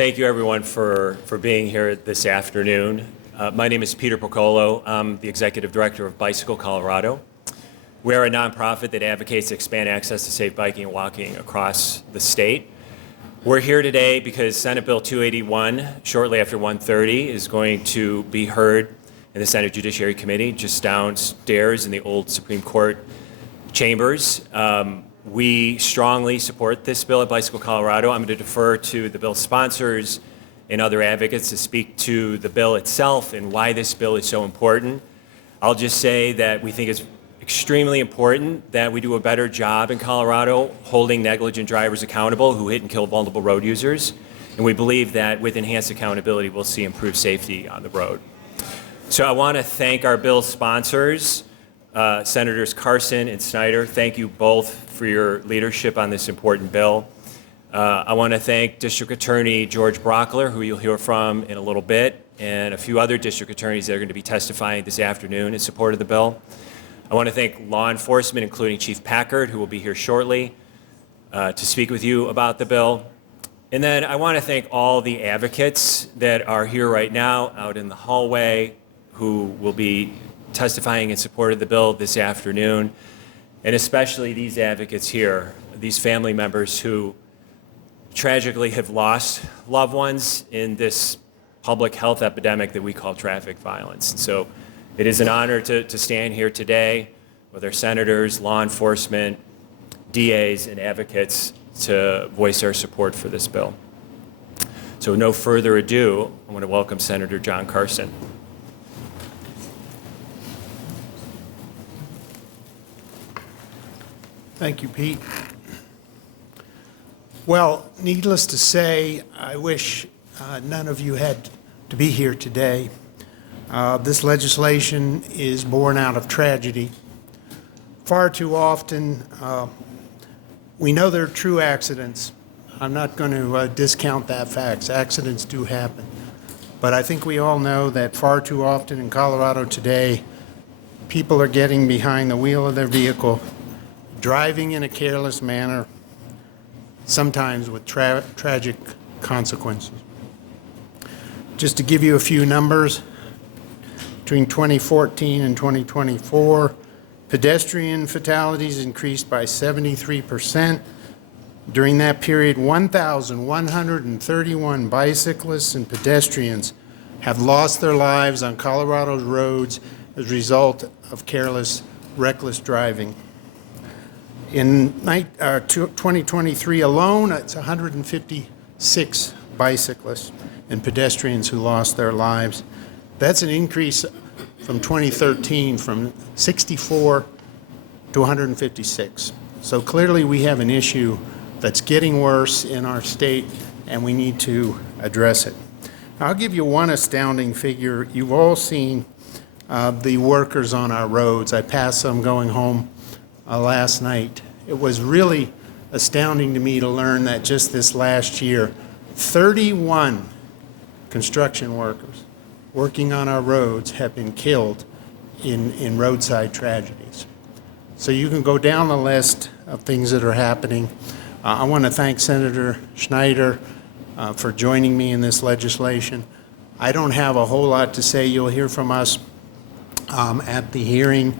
thank you everyone for being here this afternoon. My name is Peter Piccolo. I'm the Executive Director of Bicycle Colorado. We're a nonprofit that advocates to expand access to safe biking and walking across the state. We're here today because Senate Bill 281, shortly after 1:30, is going to be heard in the Senate Judiciary Committee just downstairs in the old Supreme Court chambers. We strongly support this bill at Bicycle Colorado. I'm going to defer to the bill sponsors and other advocates to speak to the bill itself and why this bill is so important. I'll just say that we think it's extremely important that we do a better job in Colorado holding negligent drivers accountable who hit and kill vulnerable road users. And we believe that with enhanced accountability, we'll see improved safety on the road. So I want to thank our bill sponsors, Senators Carson and Snyder. Thank you both for your leadership on this important bill. I want to thank District Attorney George Brockler, who you'll hear from in a little bit, and a few other district attorneys that are going to be testifying this afternoon in support of the bill. I want to thank law enforcement, including Chief Packard, who will be here shortly to speak with you about the bill. And then I want to thank all the advocates that are here right now out in the hallway who will be testifying in support of the bill this afternoon, and especially these advocates here, these family members who tragically have lost loved ones in this public health epidemic that we call traffic violence. So it is an honor to stand here today with our senators, law enforcement, DAs, and advocates to voice our support for this bill. So no further ado, I want to welcome Senator John Carson. Thank you, Pete. Well, needless to say, I wish none of you had to be here today. This legislation is born out of tragedy. Far too often, we know there are true accidents. I'm not going to discount that fact. Accidents do happen. But I think we all know that far too often in Colorado today, people are getting behind the wheel of their vehicle, driving in a careless manner, sometimes with tragic consequences. Just to give you a few numbers, between 2014 and 2024, pedestrian fatalities increased by 73%. During that period, 1,131 bicyclists and pedestrians have lost their lives on Colorado's roads as a result of careless, reckless driving. In 2023 alone, it's 156 bicyclists and pedestrians who lost their lives. That's an increase from 2013 from 64 to 156. So clearly we have an issue that's getting worse in our state and we need to address it. I'll give you one astounding figure. You've all seen the workers on our roads. I passed some going home last night. It was really astounding to me to learn that just this last year, 31 construction workers working on our roads have been killed in roadside tragedies. So you can go down the list of things that are happening. I want to thank Senator Snyder for joining me in this legislation. I don't have a whole lot to say. You'll hear from us at the hearing.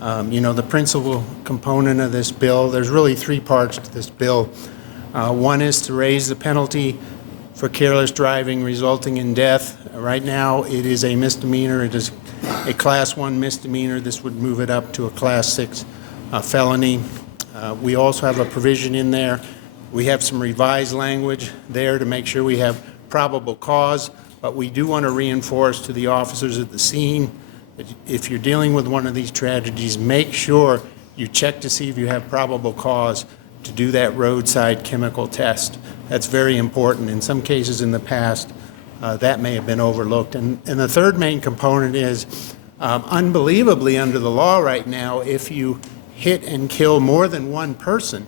The principal component of this bill, there's really three parts to this bill. One is to raise the penalty for careless driving resulting in death. Right now, it is a misdemeanor. It is a Class 1 misdemeanor. This would move it up to a Class 6 felony. We also have a provision in there. We have some revised language there to make sure we have probable cause, but we do want to reinforce to the officers at the scene that if you're dealing with one of these tragedies, make sure you check to see if you have probable cause to do that roadside chemical test. That's very important. In some cases in the past, that may have been overlooked. And the third main component is, unbelievably under the law right now, if you hit and kill more than one person,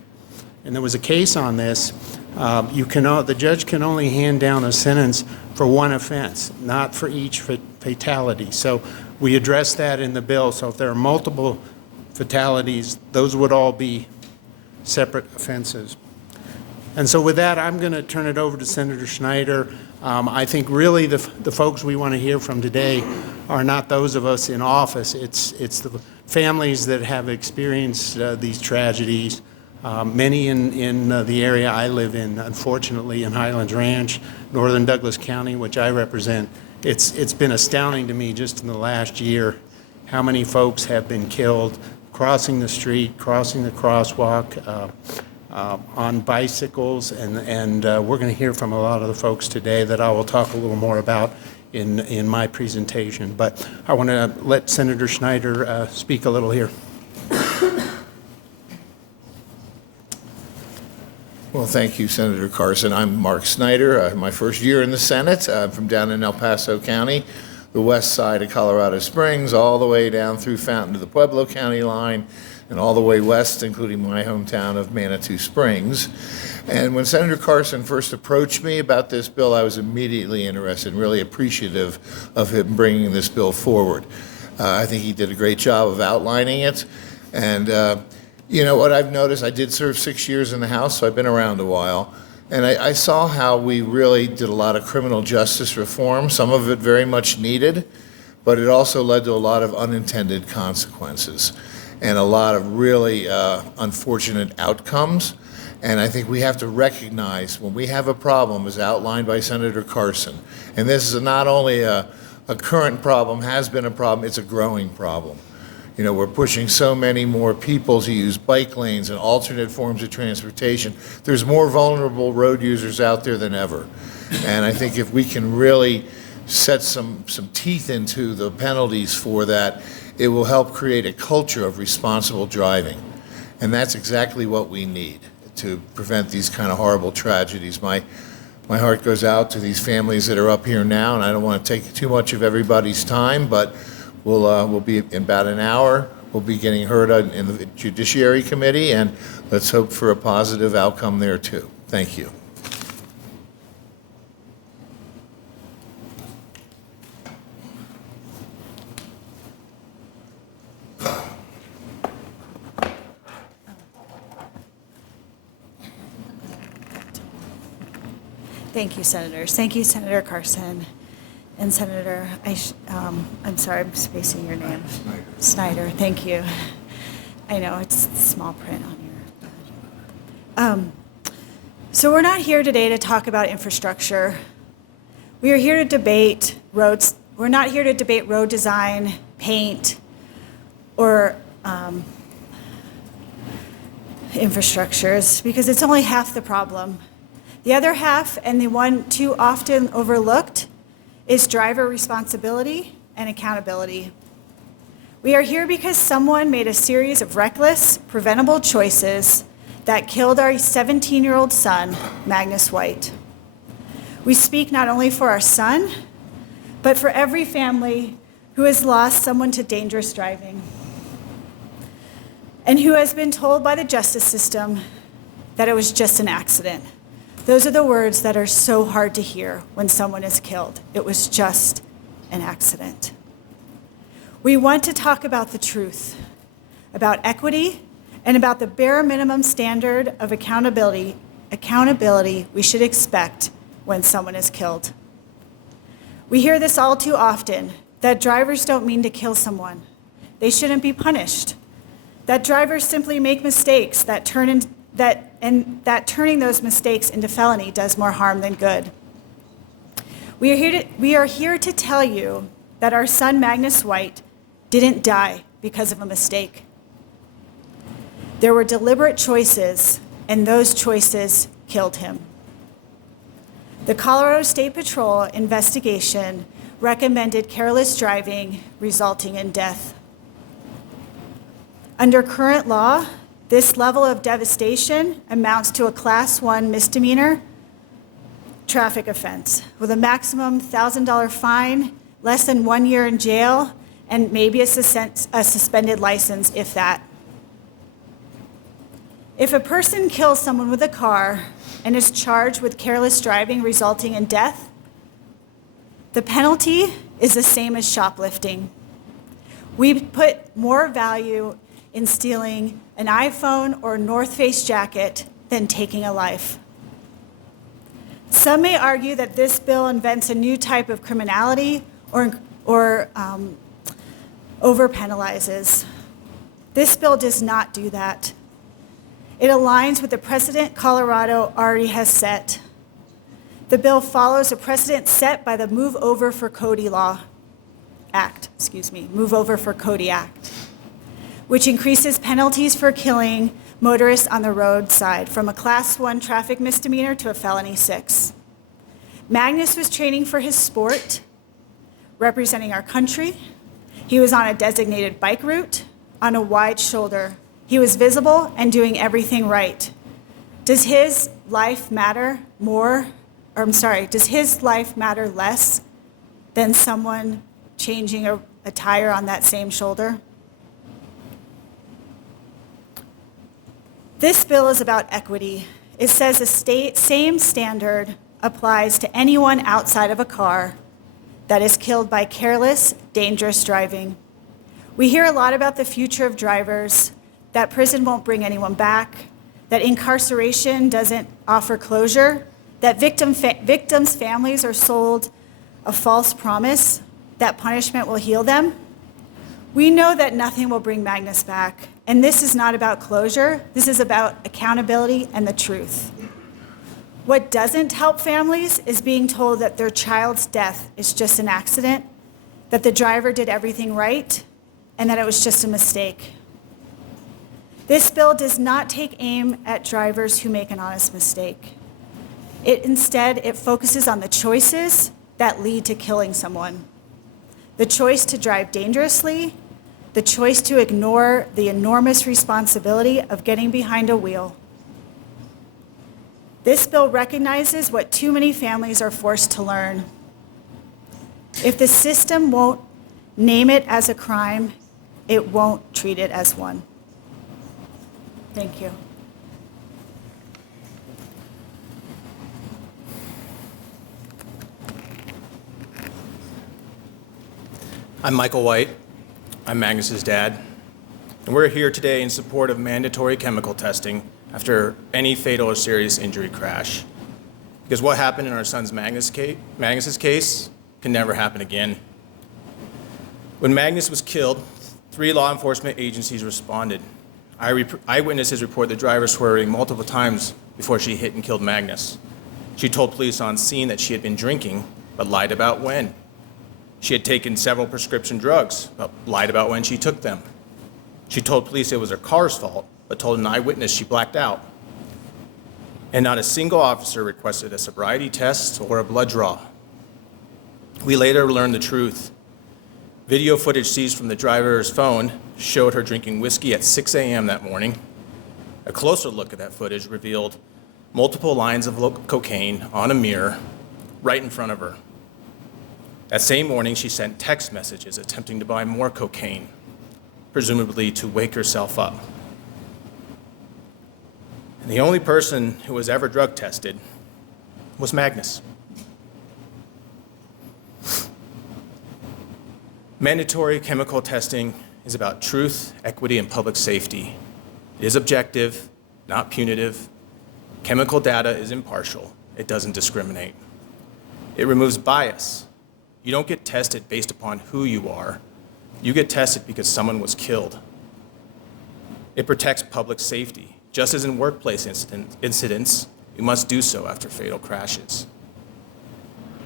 and there was a case on this, the judge can only hand down a sentence for one offense, not for each fatality. So we address that in the bill. So if there are multiple fatalities, those would all be separate offenses. And so with that, I'm going to turn it over to Senator Schneider. I think really the folks we want to hear from today are not those of us in office. It's the families that have experienced these tragedies. Many in the area I live in, unfortunately, in Highlands Ranch, northern Douglas County, which I represent. It's been astounding to me just in the last year how many folks have been killed crossing the street, crossing the crosswalk, on bicycles, and we're going to hear from a lot of the folks today that I will talk a little more about in my presentation. But I want to let Senator Schneider speak a little here. Well, thank you, Senator Carson. I'm Mark Snyder. My first year in the Senate. I'm from down in El Paso County, the west side of Colorado Springs, all the way down through Fountain to the Pueblo County line, and all the way west, including my hometown of Manitou Springs. And when Senator Carson first approached me about this bill, I was immediately interested and really appreciative of him bringing this bill forward. I think he did a great job of outlining it. And you know what I've noticed, I did serve 6 years in the House, so I've been around a while. And I saw how we really did a lot of criminal justice reform, some of it very much needed, but it also led to a lot of unintended consequences and a lot of really unfortunate outcomes. And I think we have to recognize when we have a problem, as outlined by Senator Carson, and this is not only a current problem, has been a problem, it's a growing problem. You know, we're pushing so many more people to use bike lanes and alternate forms of transportation. There's more vulnerable road users out there than ever. And I think if we can really set some teeth into the penalties for that, it will help create a culture of responsible driving. And that's exactly what we need to prevent these kind of horrible tragedies. My heart goes out to these families that are up here now, and I don't want to take too much of everybody's time, but we'll be in about an hour. We'll be getting heard in the Judiciary Committee, and let's hope for a positive outcome there too. Thank you. Thank you, Senators. Thank you, Senator Carson. And Senator, I'm sorry, I'm spacing your name. Snyder, thank you. I know, it's small print on your. So we're not here today to talk about infrastructure. We are here to debate roads. We're not here to debate road design, paint, or infrastructures, because it's only half the problem. The other half, and the one too often overlooked, is driver responsibility and accountability. We are here because someone made a series of reckless, preventable choices that killed our 17-year-old son, Magnus White. We speak not only for our son, but for every family who has lost someone to dangerous driving and who has been told by the justice system that it was just an accident. Those are the words that are so hard to hear when someone is killed. It was just an accident. We want to talk about the truth, about equity, and about the bare minimum standard of accountability we should expect when someone is killed. We hear this all too often, that drivers don't mean to kill someone. They shouldn't be punished. That drivers simply make mistakes that turning those mistakes into felony does more harm than good. We are here to tell you that our son Magnus White didn't die because of a mistake. There were deliberate choices, and those choices killed him. The Colorado State Patrol investigation recommended careless driving resulting in death. Under current law, this level of devastation amounts to a Class 1 misdemeanor traffic offense with a maximum $1,000 fine, less than 1 year in jail, and maybe a suspended license, if that. If a person kills someone with a car and is charged with careless driving resulting in death, the penalty is the same as shoplifting. We put more value in stealing an iPhone or a North Face jacket than taking a life. Some may argue that this bill invents a new type of criminality or over-penalizes. This bill does not do that. It aligns with the precedent Colorado already has set. The bill follows a precedent set by the Move Over for Cody Act, which increases penalties for killing motorists on the roadside from a Class 1 traffic misdemeanor to a felony 6. Magnus was training for his sport, representing our country. He was on a designated bike route on a wide shoulder. He was visible and doing everything right. Does his life matter does his life matter less than someone changing a tire on that same shoulder? This bill is about equity. It says the same standard applies to anyone outside of a car that is killed by careless, dangerous driving. We hear a lot about the future of drivers, that prison won't bring anyone back, that incarceration doesn't offer closure, that victims' families are sold a false promise that punishment will heal them. We know that nothing will bring Magnus back, and this is not about closure. This is about accountability and the truth. What doesn't help families is being told that their child's death is just an accident, that the driver did everything right, and that it was just a mistake. This bill does not take aim at drivers who make an honest mistake. Instead, it focuses on the choices that lead to killing someone. The choice to drive dangerously, the choice to ignore the enormous responsibility of getting behind a wheel. This bill recognizes what too many families are forced to learn. If the system won't name it as a crime, it won't treat it as one. Thank you. I'm Michael White. I'm Magnus's dad. And we're here today in support of mandatory chemical testing after any fatal or serious injury crash. Because what happened in our son's Magnus's case can never happen again. When Magnus was killed, 3 law enforcement agencies responded. Eyewitnesses report the driver swerving multiple times before she hit and killed Magnus. She told police on scene that she had been drinking, but lied about when. She had taken several prescription drugs, but lied about when she took them. She told police it was her car's fault, but told an eyewitness she blacked out. And not a single officer requested a sobriety test or a blood draw. We later learned the truth. Video footage seized from the driver's phone showed her drinking whiskey at 6 a.m. that morning. A closer look at that footage revealed multiple lines of cocaine on a mirror right in front of her. That same morning, she sent text messages attempting to buy more cocaine, presumably to wake herself up. And the only person who was ever drug tested was Magnus. Mandatory chemical testing is about truth, equity, and public safety. It is objective, not punitive. Chemical data is impartial. It doesn't discriminate. It removes bias. You don't get tested based upon who you are. You get tested because someone was killed. It protects public safety. Just as in workplace incidents, we must do so after fatal crashes.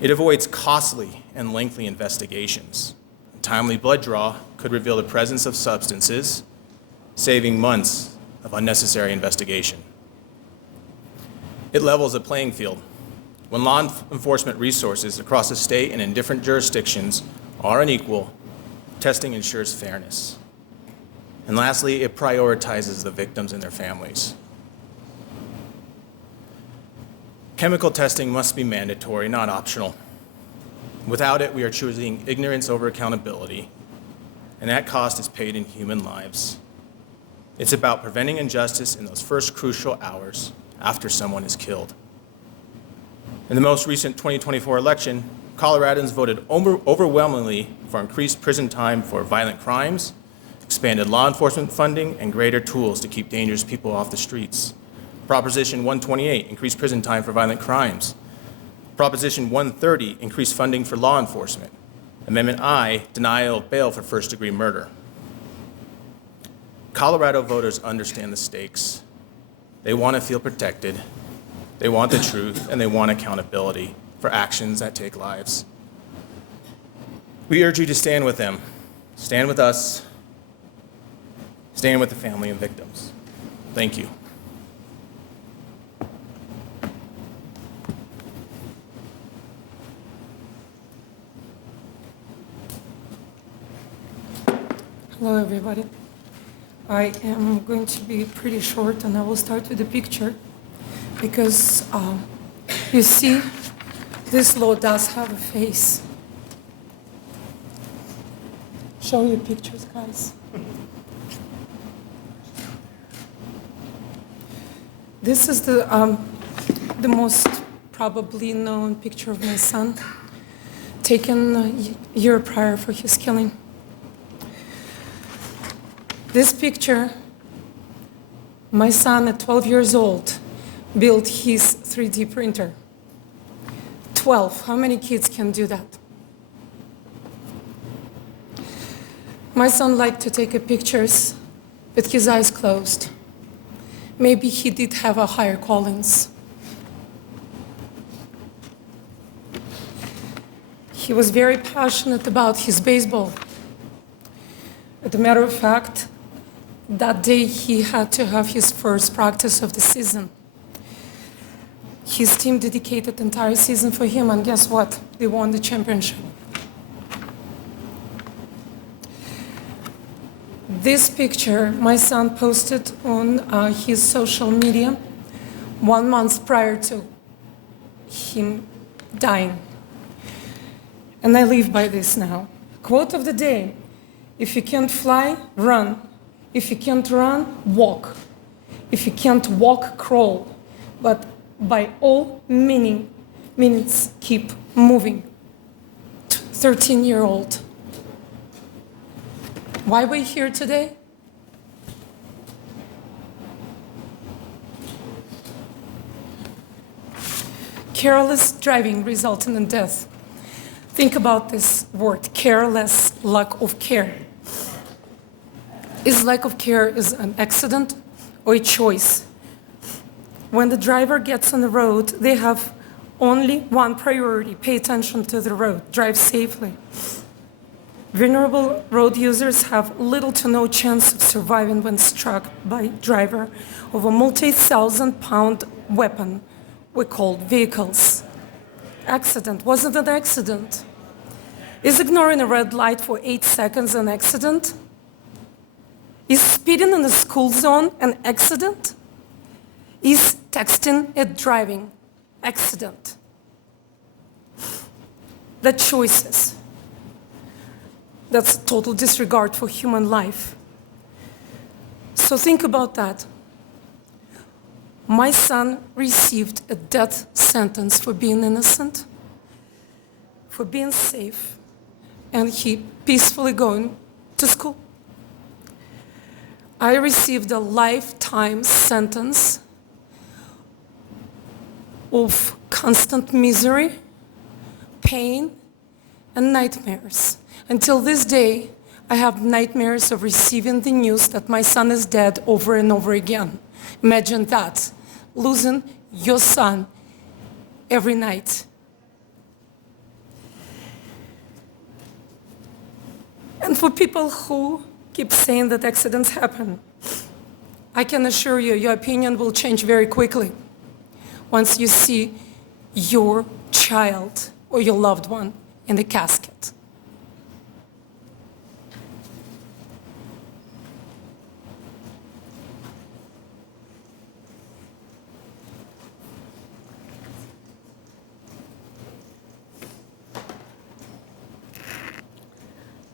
It avoids costly and lengthy investigations. A timely blood draw could reveal the presence of substances, saving months of unnecessary investigation. It levels the playing field. When law enforcement resources across the state and in different jurisdictions are unequal, testing ensures fairness. And lastly, it prioritizes the victims and their families. Chemical testing must be mandatory, not optional. Without it, we are choosing ignorance over accountability, and that cost is paid in human lives. It's about preventing injustice in those first crucial hours after someone is killed. In the most recent 2024 election, Coloradans voted overwhelmingly for increased prison time for violent crimes, expanded law enforcement funding, and greater tools to keep dangerous people off the streets. Proposition 128 increased prison time for violent crimes. Proposition 130, increased funding for law enforcement. Amendment I, denial of bail for first-degree murder. Colorado voters understand the stakes. They want to feel protected, they want the truth, and they want accountability for actions that take lives. We urge you to stand with them, stand with us, stand with the family and victims. Thank you. Hello, everybody. I am going to be pretty short, and I will start with the picture because you see, this law does have a face. Show you pictures, guys. This is the most probably known picture of my son, taken a year prior for his killing. This picture, my son at 12 years old built his 3D printer. 12, how many kids can do that? My son liked to take pictures with his eyes closed. Maybe he did have a higher callings. He was very passionate about his baseball. As a matter of fact, that day he had to have his first practice of the season. His team dedicated the entire season for him, and guess what? They won the championship. This picture my son posted on his social media 1 month prior to him dying. And I live by this now. Quote of the day: if you can't fly, run. If you can't run, walk. If you can't walk, crawl. But by all means, keep moving. 13-year-old. Why we're here today? Careless driving resulting in death. Think about this word, careless, lack of care. Is lack of care is an accident or a choice? When the driver gets on the road, they have only one priority: pay attention to the road, drive safely. Vulnerable road users have little to no chance of surviving when struck by a driver of a multi-thousand-pound weapon we call vehicles. Accident wasn't an accident. Is ignoring a red light for 8 seconds an accident? Is speeding in the school zone an accident? Is texting and driving accident? The choices. That's total disregard for human life. So think about that. My son received a death sentence for being innocent, for being safe, and he peacefully going to school. I received a lifetime sentence of constant misery, pain, and nightmares. Until this day, I have nightmares of receiving the news that my son is dead over and over again. Imagine that, losing your son every night. And for people who keep saying that accidents happen, I can assure you, your opinion will change very quickly once you see your child or your loved one in the casket.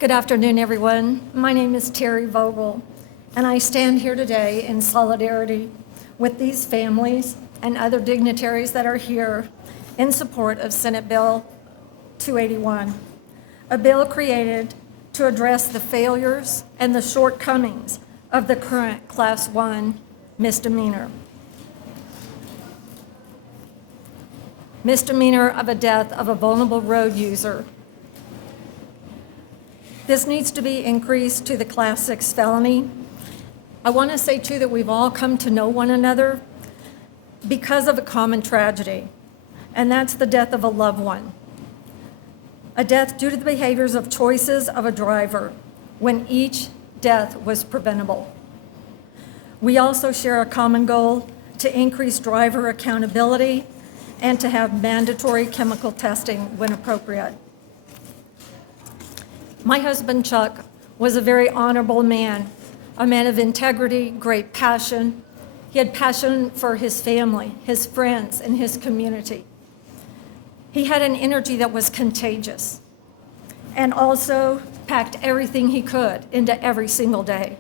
Good afternoon, everyone. My name is Terry Vogel, and I stand here today in solidarity with these families and other dignitaries that are here in support of Senate Bill 281, a bill created to address the failures and the shortcomings of the current Class 1 misdemeanor. misdemeanor of a death of a vulnerable road user. This needs to be increased to the Class 6 felony. I want to say, too, that we've all come to know one another because of a common tragedy, and that's the death of a loved one. A death due to the behaviors of choices of a driver when each death was preventable. We also share a common goal to increase driver accountability and to have mandatory chemical testing when appropriate. My husband, Chuck, was a very honorable man, a man of integrity, great passion. He had passion for his family, his friends, and his community. He had an energy that was contagious and also packed everything he could into every single day,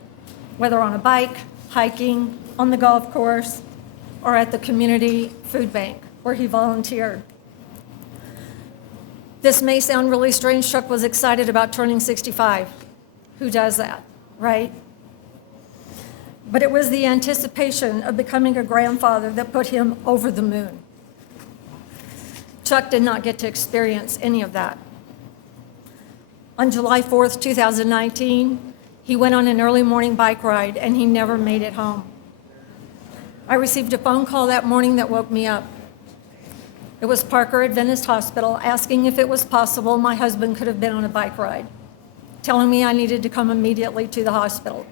whether on a bike, hiking, on the golf course, or at the community food bank where he volunteered. This may sound really strange. Chuck was excited about turning 65. Who does that, right? But it was the anticipation of becoming a grandfather that put him over the moon. Chuck did not get to experience any of that. On July 4th, 2019, he went on an early morning bike ride and he never made it home. I received a phone call that morning that woke me up. It was Parker Adventist Hospital asking if it was possible my husband could have been on a bike ride, telling me I needed to come immediately to the hospital.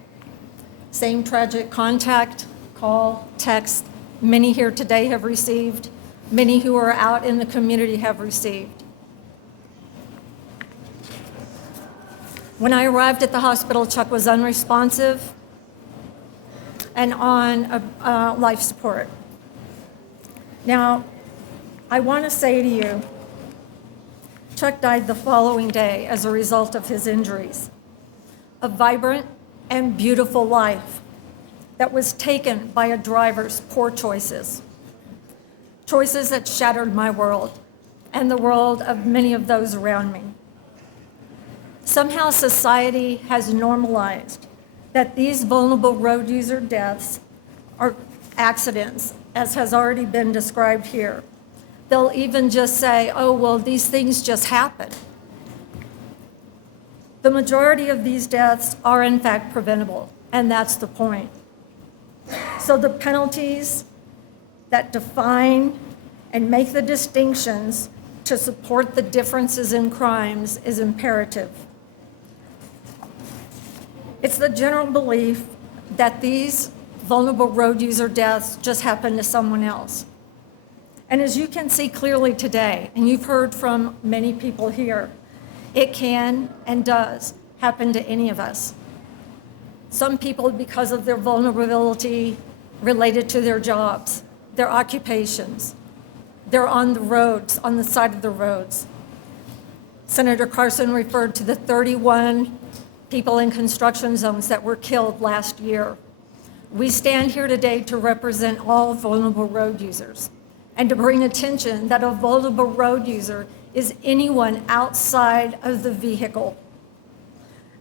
Same tragic contact, call, text, many here today have received, many who are out in the community have received. When I arrived at the hospital, Chuck was unresponsive and on life support. Now, I want to say to you, Chuck died the following day as a result of his injuries. A vibrant and beautiful life that was taken by a driver's poor choices. Choices that shattered my world and the world of many of those around me. Somehow society has normalized that these vulnerable road user deaths are accidents, as has already been described here. They'll even just say, oh, well, these things just happen. The majority of these deaths are in fact preventable, and that's the point. So the penalties that define and make the distinctions to support the differences in crimes is imperative. It's the general belief that these vulnerable road user deaths just happen to someone else. And as you can see clearly today, and you've heard from many people here, it can and does happen to any of us. Some people, because of their vulnerability related to their jobs, their occupations, they're on the roads, on the side of the roads. Senator Carson referred to the 31 people in construction zones that were killed last year. We stand here today to represent all vulnerable road users and to bring attention that a vulnerable road user is anyone outside of the vehicle.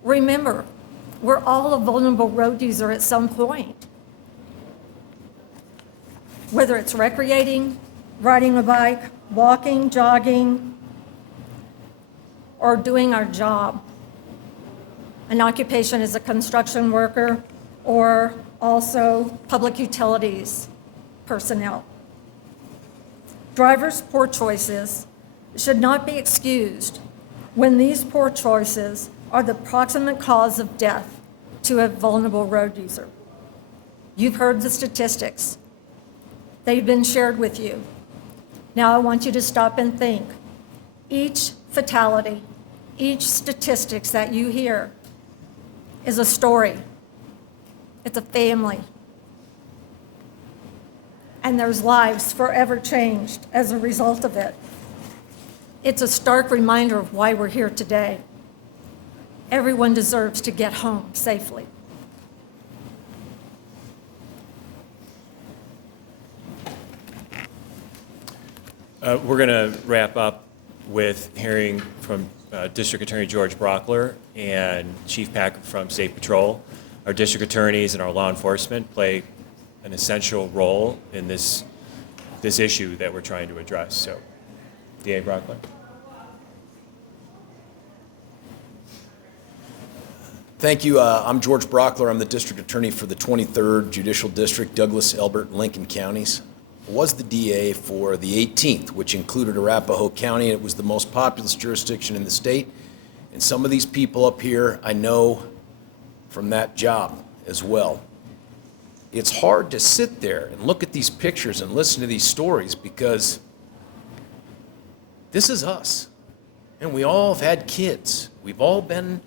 Remember, we're all a vulnerable road user at some point. Whether it's recreating, riding a bike, walking, jogging, or doing our job. An occupation as a construction worker or also public utilities personnel. Drivers' poor choices should not be excused when these poor choices are the proximate cause of death to a vulnerable road user. You've heard the statistics. They've been shared with you. Now I want you to stop and think. Each fatality, each statistics that you hear is a story. It's a family. And there's lives forever changed as a result of it. It's a stark reminder of why we're here today. Everyone deserves to get home safely. We're going to wrap up with hearing from District Attorney George Brockler and Chief Packer from State Patrol. Our district attorneys and our law enforcement play an essential role in this issue that we're trying to address. So DA Brockler. Thank you. I'm George Brockler. I'm the district attorney for the 23rd Judicial District, Douglas, Elbert, and Lincoln counties. I was the DA for the 18th, which included Arapahoe County. It was the most populous jurisdiction in the state. And some of these people up here I know from that job as well. It's hard to sit there and look at these pictures and listen to these stories because this is us. And we all have had kids. We've all been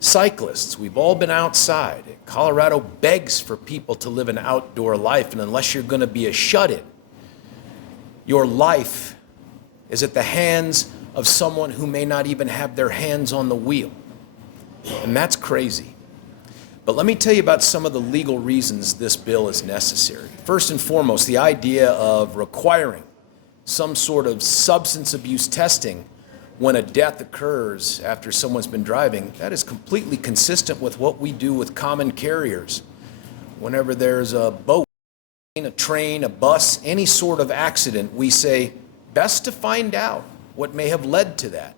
cyclists. We've all been outside. Colorado begs for people to live an outdoor life, and unless you're going to be a shut-in, your life is at the hands of someone who may not even have their hands on the wheel. And that's crazy. But let me tell you about some of the legal reasons this bill is necessary. First and foremost, the idea of requiring some sort of substance abuse testing when a death occurs after someone's been driving, that is completely consistent with what we do with common carriers. Whenever there's a boat, a train, a bus, any sort of accident, we say, best to find out what may have led to that.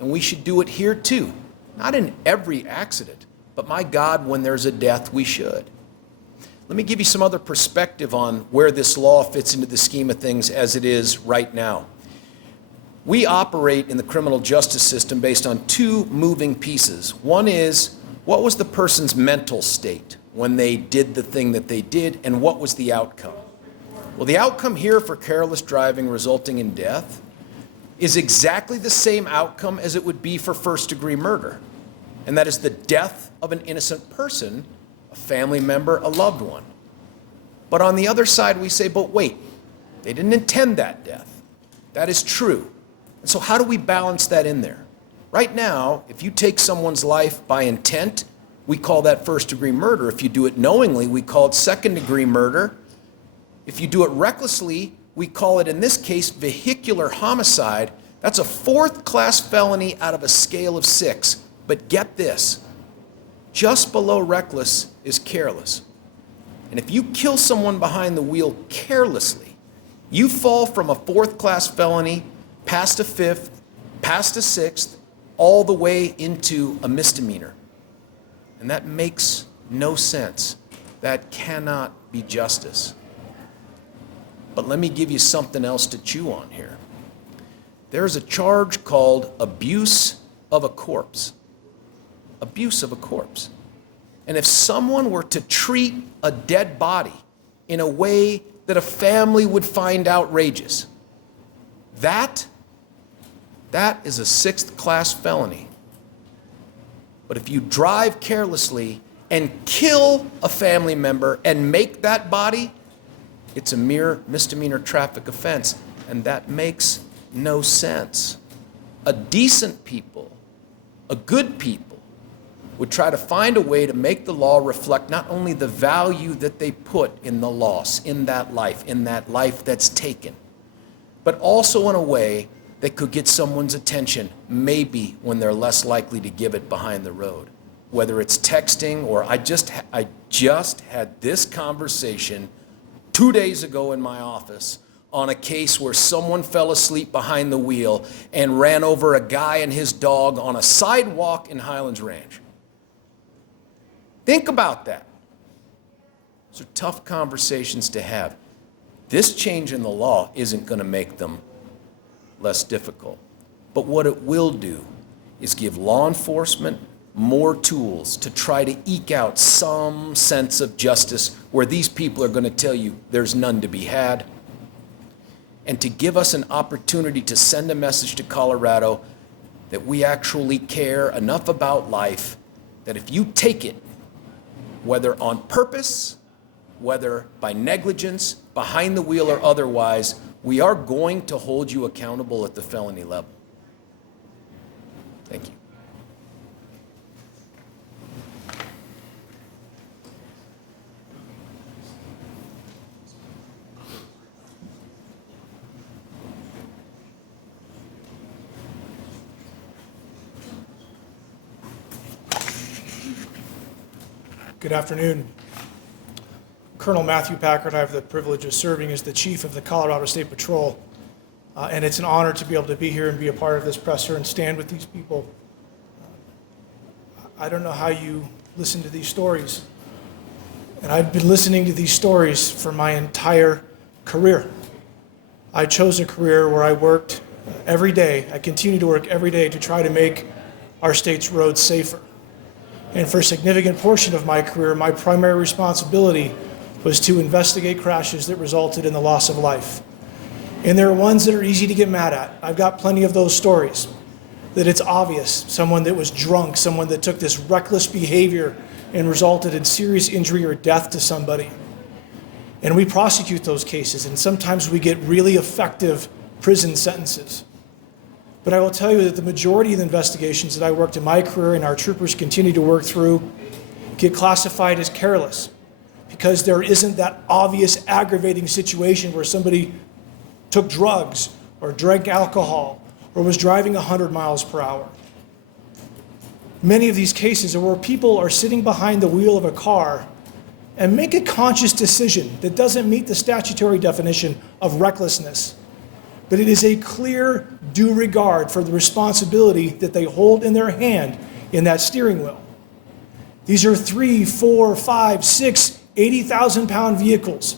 And we should do it here too. Not in every accident, but my God, when there's a death, we should. Let me give you some other perspective on where this law fits into the scheme of things as it is right now. We operate in the criminal justice system based on two moving pieces. One is, what was the person's mental state when they did the thing that they did, and what was the outcome? Well, the outcome here for careless driving resulting in death is exactly the same outcome as it would be for first-degree murder, and that is the death of an innocent person, a family member, a loved one. But on the other side, we say, but wait, they didn't intend that death. That is true. And so how do we balance that in there? Right now, if you take someone's life by intent, we call that first-degree murder. If you do it knowingly, we call it second-degree murder. If you do it recklessly, we call it, in this case, vehicular homicide. That's a fourth-class felony out of a scale of 6. But get this, just below reckless is careless. And if you kill someone behind the wheel carelessly, you fall from a fourth-class felony past a 5th, past a 6th, all the way into a misdemeanor. And that makes no sense. That cannot be justice. But let me give you something else to chew on here. There's a charge called abuse of a corpse. Abuse of a corpse. And if someone were to treat a dead body in a way that a family would find outrageous, that is a 6th-class felony. But if you drive carelessly and kill a family member and make that body, it's a mere misdemeanor traffic offense, and that makes no sense. A decent people, a good people, would try to find a way to make the law reflect not only the value that they put in the loss, in that life that's taken, but also in a way that could get someone's attention, maybe when they're less likely to give it behind the road. Whether it's texting or I just had this conversation 2 days ago in my office on a case where someone fell asleep behind the wheel and ran over a guy and his dog on a sidewalk in Highlands Ranch. Think about that. Those are tough conversations to have. This change in the law isn't going to make them less difficult. But what it will do is give law enforcement more tools to try to eke out some sense of justice where these people are going to tell you there's none to be had, and to give us an opportunity to send a message to Colorado that we actually care enough about life that if you take it, whether on purpose, whether by negligence, behind the wheel or otherwise, we are going to hold you accountable at the felony level. Thank you. Good afternoon. Colonel Matthew Packard. I have the privilege of serving as the Chief of the Colorado State Patrol. And it's an honor to be able to be here and be a part of this presser and stand with these people. I don't know how you listen to these stories. And I've been listening to these stories for my entire career. I chose a career where I worked every day. I continue to work every day to try to make our state's roads safer. And for a significant portion of my career, my primary responsibility was to investigate crashes that resulted in the loss of life. And there are ones that are easy to get mad at. I've got plenty of those stories. That it's obvious, someone that was drunk, someone that took this reckless behavior and resulted in serious injury or death to somebody. And we prosecute those cases, and sometimes we get really effective prison sentences. But I will tell you that the majority of the investigations that I worked in my career and our troopers continue to work through get classified as careless because there isn't that obvious aggravating situation where somebody took drugs or drank alcohol or was driving 100 miles per hour. Many of these cases are where people are sitting behind the wheel of a car and make a conscious decision that doesn't meet the statutory definition of recklessness. But it is a clear due regard for the responsibility that they hold in their hand in that steering wheel. These are 3, 4, 5, 6, 80,000-pound vehicles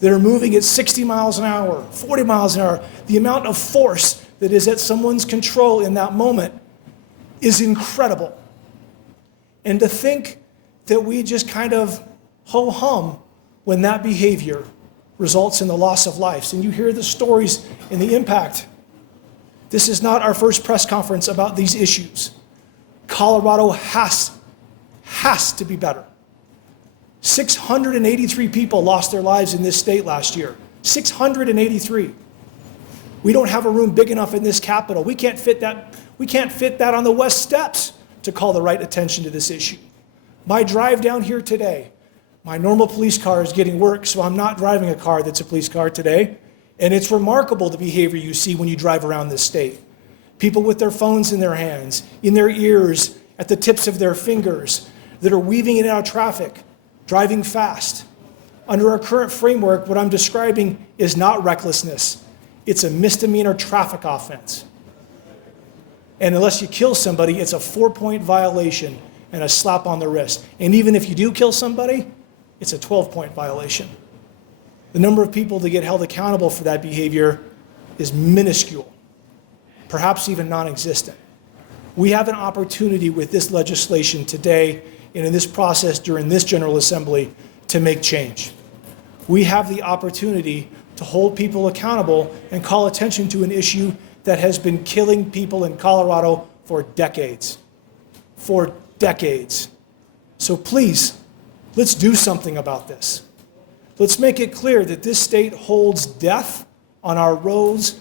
that are moving at 60 miles an hour, 40 miles an hour. The amount of force that is at someone's control in that moment is incredible. And to think that we just kind of ho-hum when that behavior results in the loss of lives. And you hear the stories and the impact. This is not our first press conference about these issues. Colorado has to be better. 683 people lost their lives in this state last year. 683. We don't have a room big enough in this Capitol. We can't fit that on the West Steps to call the right attention to this issue. My drive down here today, my normal police car is getting work, so I'm not driving a car that's a police car today. And it's remarkable the behavior you see when you drive around this state. People with their phones in their hands, in their ears, at the tips of their fingers, that are weaving in and out of traffic, driving fast. Under our current framework, what I'm describing is not recklessness. It's a misdemeanor traffic offense. And unless you kill somebody, it's a 4-point violation and a slap on the wrist. And even if you do kill somebody, it's a 12-point violation. The number of people that get held accountable for that behavior is minuscule, perhaps even non-existent. We have an opportunity with this legislation today and in this process during this General Assembly to make change. We have the opportunity to hold people accountable and call attention to an issue that has been killing people in Colorado for decades. For decades. So please, let's do something about this. Let's make it clear that this state holds death on our roads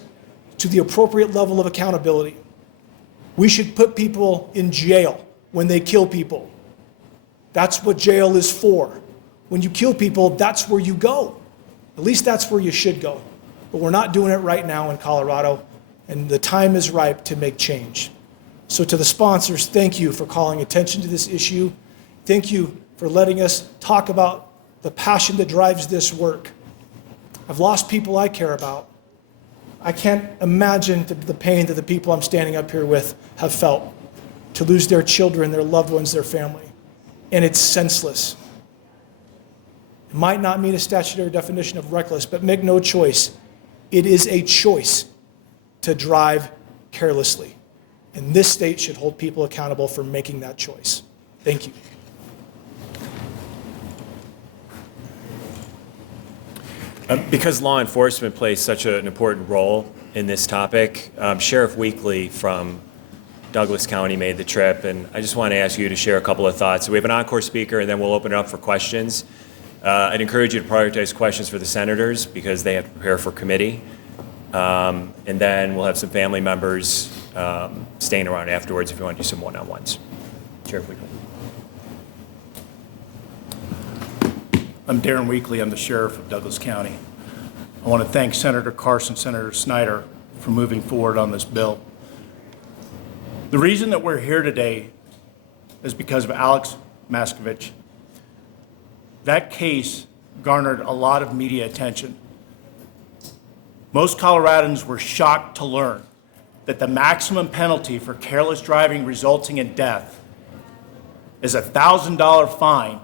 to the appropriate level of accountability. We should put people in jail when they kill people. That's what jail is for. When you kill people, that's where you go. At least that's where you should go. But we're not doing it right now in Colorado, and the time is ripe to make change. So to the sponsors, thank you for calling attention to this issue. Thank you for letting us talk about the passion that drives this work. I've lost people I care about. I can't imagine the pain that the people I'm standing up here with have felt to lose their children, their loved ones, their family. And it's senseless. It might not meet a statutory definition of reckless, but make no choice. It is a choice to drive carelessly. And this state should hold people accountable for making that choice. Thank you. Because law enforcement plays such an important role in this topic, Sheriff Weekly from Douglas County made the trip, and I just want to ask you to share a couple of thoughts. So we have an encore speaker, and then we'll open it up for questions. I'd encourage you to prioritize questions for the senators because they have to prepare for committee. And then we'll have some family members staying around afterwards if you want to do some one-on-ones. Sheriff Weekly. I'm Darren Weekly. I'm the sheriff of Douglas County. I want to thank Senator Carson, Senator Snyder for moving forward on this bill. The reason that we're here today is because of Alex Mackiewicz. That case garnered a lot of media attention. Most Coloradans were shocked to learn that the maximum penalty for careless driving resulting in death is a $1,000 fine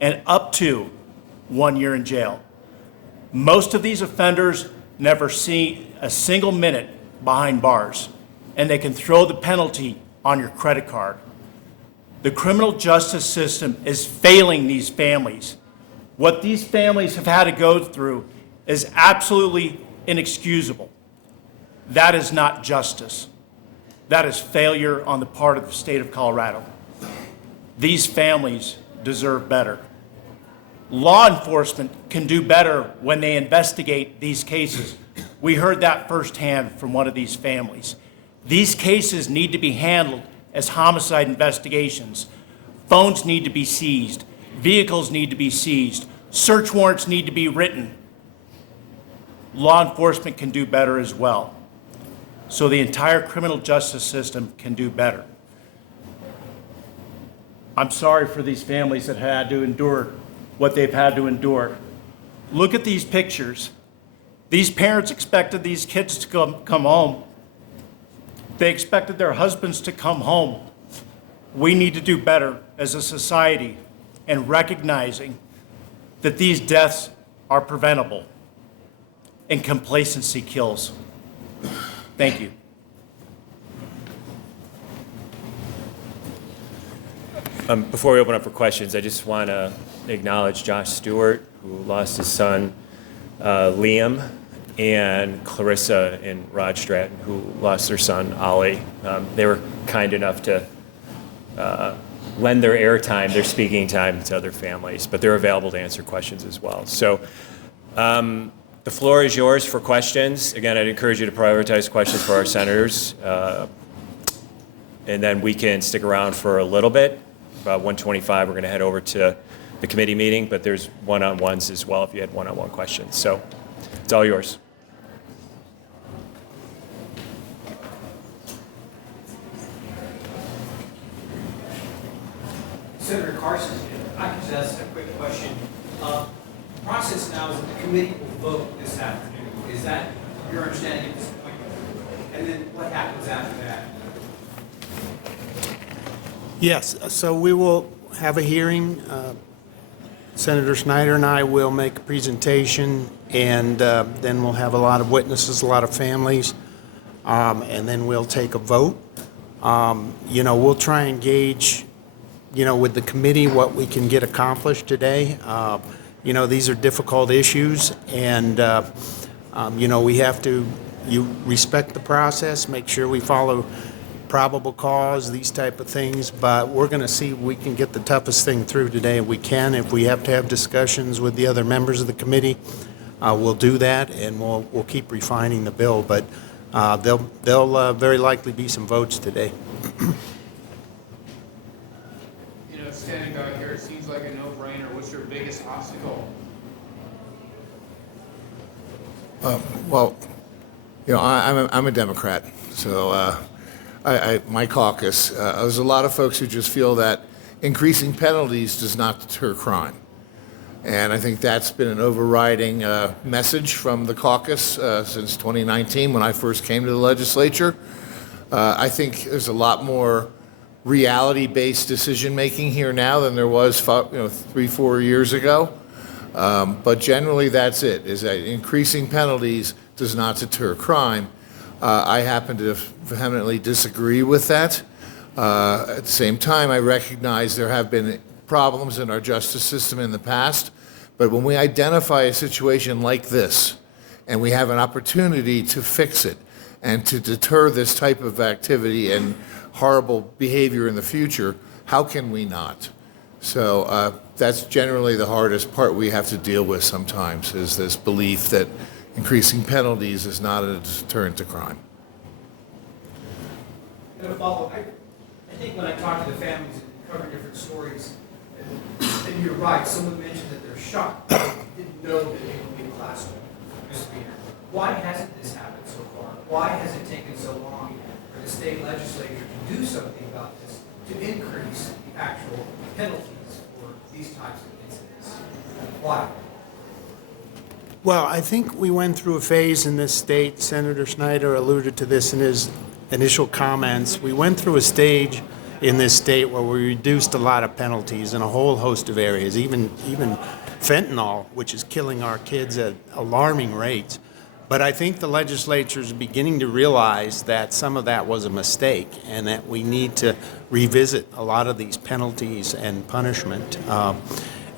and up to 1 year in jail. Most of these offenders never see a single minute behind bars, and they can throw the penalty on your credit card. The criminal justice system is failing these families. What these families have had to go through is absolutely inexcusable. That is not justice. That is failure on the part of the state of Colorado. These families deserve better. Law enforcement can do better when they investigate these cases. We heard that firsthand from one of these families. These cases need to be handled as homicide investigations. Phones need to be seized. Vehicles need to be seized. Search warrants need to be written. Law enforcement can do better as well. So the entire criminal justice system can do better. I'm sorry for these families that had to endure what they've had to endure. Look at these pictures. These parents expected these kids to come home. They expected their husbands to come home. We need to do better as a society in recognizing that these deaths are preventable and complacency kills. Thank you. Before we open up for questions, I just want to acknowledge Josh Stewart, who lost his son, Liam, and Clarissa and Rod Stratton, who lost their son, Ollie. They were kind enough to lend their airtime, their speaking time to other families, but they're available to answer questions as well. So the floor is yours for questions. Again, I'd encourage you to prioritize questions for our senators, and then we can stick around for a little bit. About 1:25, we're going to head over to the committee meeting, but there's one-on-ones as well if you had one-on-one questions. So it's all yours. Senator Carson, if I could just ask a quick question. The process now is that the committee will vote this afternoon. Is that your understanding at this point? And then what happens after that? Yes, so we will have a hearing. Senator Snyder and I will make a presentation, and then we'll have a lot of witnesses, a lot of families, and then we'll take a vote. We'll try and gauge, with the committee what we can get accomplished today. These are difficult issues, and, we have to respect the process, make sure we follow probable cause, these type of things, but we're going to see if we can get the toughest thing through today. We can. If we have to have discussions with the other members of the committee, we'll do that, and we'll keep refining the bill, but there'll very likely be some votes today. Standing out here, it seems like a no-brainer. What's your biggest obstacle? I'm a Democrat, so my caucus, there's a lot of folks who just feel that increasing penalties does not deter crime. And I think that's been an overriding message from the caucus since 2019 when I first came to the legislature. I think there's a lot more reality-based decision-making here now than there was 3-4 years ago. But generally that's it, is that increasing penalties does not deter crime. I happen to vehemently disagree with that. At the same time, I recognize there have been problems in our justice system in the past, but when we identify a situation like this and we have an opportunity to fix it and to deter this type of activity and horrible behavior in the future, how can we not? So that's generally the hardest part we have to deal with sometimes, is this belief that increasing penalties is not a deterrent to crime. And a follow-up. I think when I talk to the families and cover different stories, and you're right, someone mentioned that they're shocked. They didn't know that it would be a class misdemeanor. Why hasn't this happened so far? Why has it taken so long for the state legislature to do something about this, to increase the actual penalties for these types of incidents? Why? Well, I think we went through a phase in this state, Senator Snyder alluded to this in his initial comments. We went through a stage in this state where we reduced a lot of penalties in a whole host of areas, even fentanyl, which is killing our kids at alarming rates. But I think the legislature is beginning to realize that some of that was a mistake and that we need to revisit a lot of these penalties and punishment.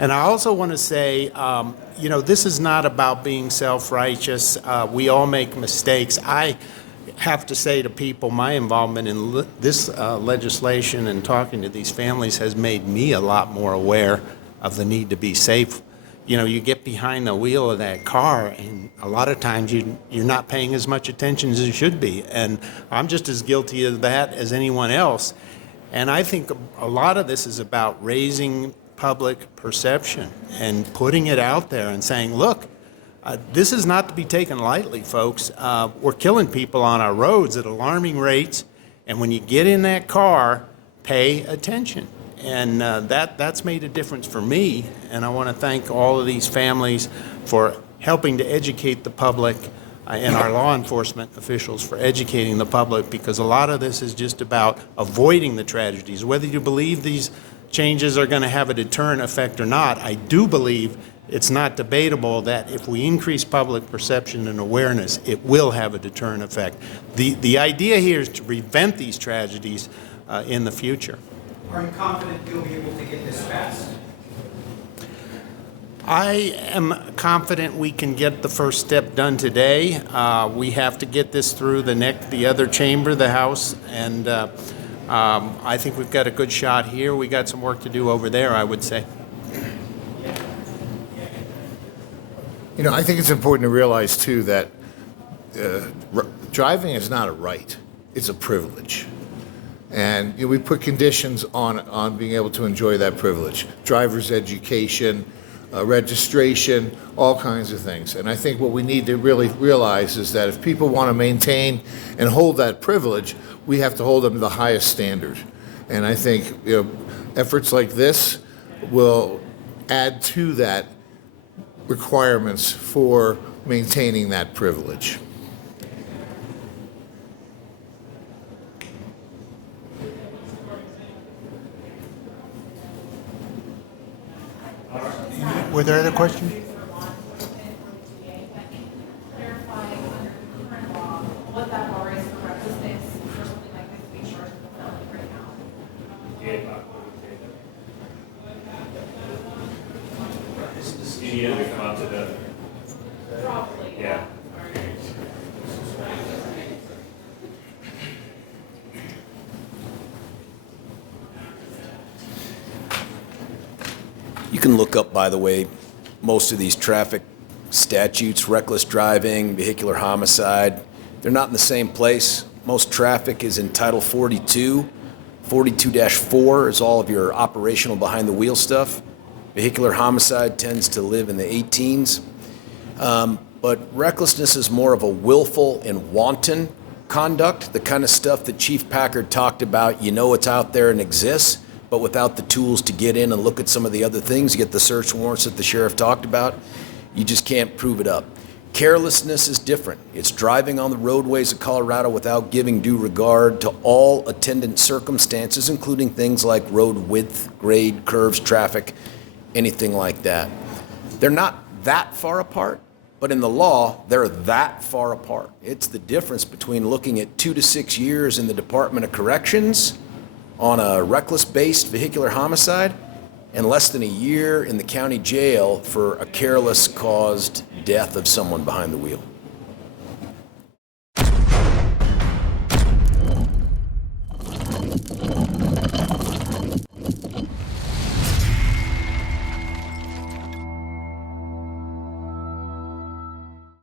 And I also want to say, this is not about being self-righteous. We all make mistakes. I have to say to people, my involvement in this legislation and talking to these families has made me a lot more aware of the need to be safe. You get behind the wheel of that car, and a lot of times you're not paying as much attention as you should be. And I'm just as guilty of that as anyone else. And I think a lot of this is about raising public perception and putting it out there and saying, look, this is not to be taken lightly, folks. We're killing people on our roads at alarming rates, and when you get in that car, pay attention. And that's made a difference for me, and I want to thank all of these families for helping to educate the public and our law enforcement officials for educating the public, because a lot of this is just about avoiding the tragedies. Whether you believe these changes are going to have a deterrent effect or not, I do believe it's not debatable that if we increase public perception and awareness, it will have a deterrent effect. The idea here is to prevent these tragedies in the future. Are you confident you'll be able to get this passed? I am confident we can get the first step done today. We have to get this through the other chamber, the House, and I think we've got a good shot here. We got some work to do over there, I would say. I think it's important to realize, too, that driving is not a right. It's a privilege. And we put conditions on being able to enjoy that privilege. Driver's education, registration, all kinds of things. And I think what we need to really realize is that if people want to maintain and hold that privilege, we have to hold them to the highest standard. And I think efforts like this will add to that requirements for maintaining that privilege. Were there other questions? What that bar is for recklessness or something like this being charged with a felony right now? You need to come up to the. Probably. Yeah. You can look up, by the way, most of these traffic statutes, reckless driving, vehicular homicide. They're not in the same place. Most traffic is in Title 42. 42-4 is all of your operational behind the wheel stuff. Vehicular homicide tends to live in the 18s. But recklessness is more of a willful and wanton conduct, the kind of stuff that Chief Packard talked about. It's out there and exists, but without the tools to get in and look at some of the other things, get the search warrants that the sheriff talked about, you just can't prove it up. Carelessness is different. It's driving on the roadways of Colorado without giving due regard to all attendant circumstances, including things like road width, grade, curves, traffic, anything like that. They're not that far apart, but in the law, they're that far apart. It's the difference between looking at 2 to 6 years in the Department of Corrections on a reckless-based vehicular homicide and less than a year in the county jail for a careless-caused death of someone behind the wheel.